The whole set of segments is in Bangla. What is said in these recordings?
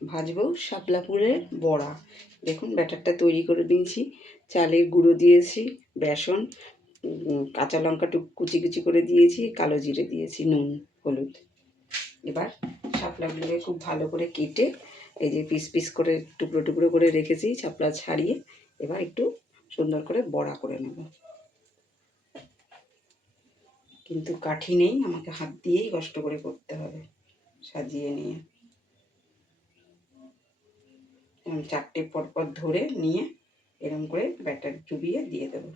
ভাজবো শাপলা ফুলের বড়া। দেখুন ব্যাটারটা তৈরি করে দিয়েছি, চালের গুঁড়ো দিয়েছি, বেসন, কাঁচা লঙ্কা কুচি কুচি করে দিয়েছি, কালো জিরে দিয়েছি, নুন, হলুদ। এবার শাপলাগুলোকে খুব ভালো করে কেটে এই যে পিস পিস করে টুকরো টুকরো করে রেখেছি, শাপলা ছাড়িয়ে এবার একটু সুন্দর করে বড়া করে নেব। কিন্তু কাঠি নেই, আমাকে হাত দিয়েই কষ্ট করে করতে হবে। সাজিয়ে নিয়ে চারটে পরপর ধরে নিয়ে এরকম করে ব্যাটার চুবিয়ে দিয়ে দেবো।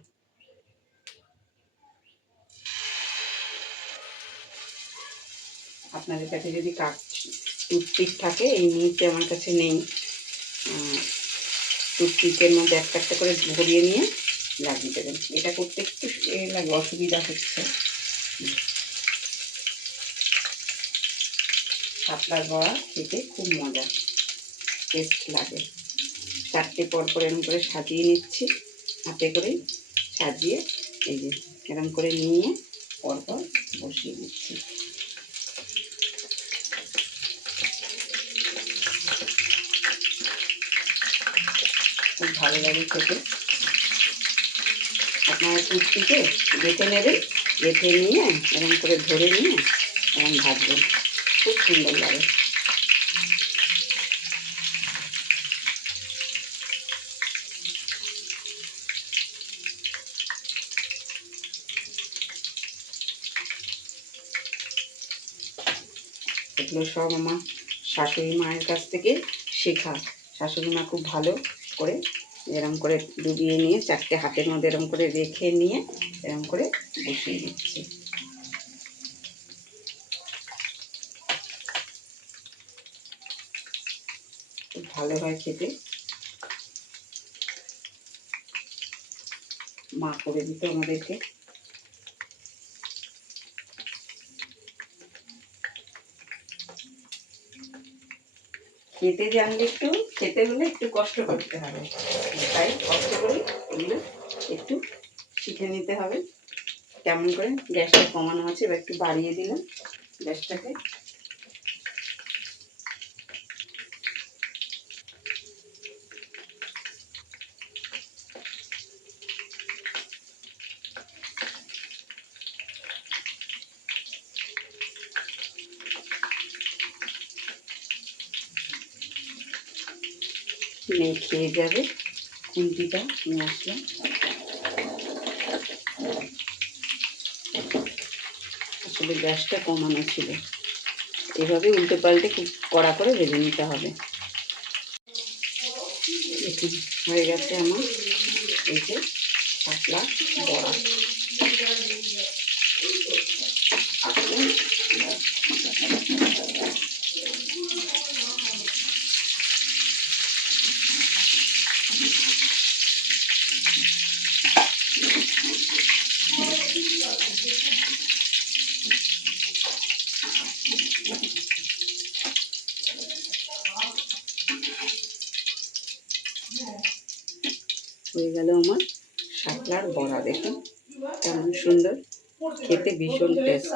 আপনাদের কাছে যদি টুথপিক থাকে, এই মুহূর্তে আমার কাছে নেই, টুথপিকের মধ্যে একটা একটা করে ভরিয়ে নিয়ে লাগিয়ে দেবেন। এটা করতে একটু লাগে, অসুবিধা হচ্ছে। শাপলার বড়া খেতে খুব মজা, টেস্ট লাগে। চারটে পরপর এরকম করে সাজিয়ে নিচ্ছি, হাতে করে সাজিয়ে এই যে এরকম করে নিয়ে পরপর বসিয়ে দিচ্ছি। খুব ভালো লাগে খেতে। আপনারা টুথপিকে বেটে নেবেন, বেটে নিয়ে এরকম করে ধরে নিয়ে এরকম ভাজবেন, খুব সুন্দর লাগে। এগুলো সব আমার শাশুড়ি মায়ের কাছ থেকে শেখা। শাশুড়ি মা খুব ভালো করে এরকম করে ডুবিয়ে নিয়ে চারটে হাতের মধ্যে এরকম করে রেখে নিয়ে এরকম করে বসিয়ে দিচ্ছি। খুব ভালো হয় খেতে, মা করে দিত আমাদেরকে। খেতে জানলে একটু, খেতে হলে একটু কষ্ট করতে হবে, তাই কষ্ট করে এগুলো একটু শিখে নিতে হবে। কেমন করে গ্যাসটা কমানো আছে, এবার একটু বাড়িয়ে দিলাম গ্যাসটাকে। মেয়ে খেয়ে যাবে, খুন্তিটা নিয়ে আসলাম। আসলে গ্যাসটা কমানো ছিল, এভাবে উল্টে পাল্টে খুব কড়া করে ভেজে নিতে হবে। দেখুন হয়ে গেছে আমার এই যে শাপলা বড়া। হয়ে গেল আমার শাপলার বড়া। দেখুন কেমন সুন্দর, খেতে ভীষণ টেস্ট।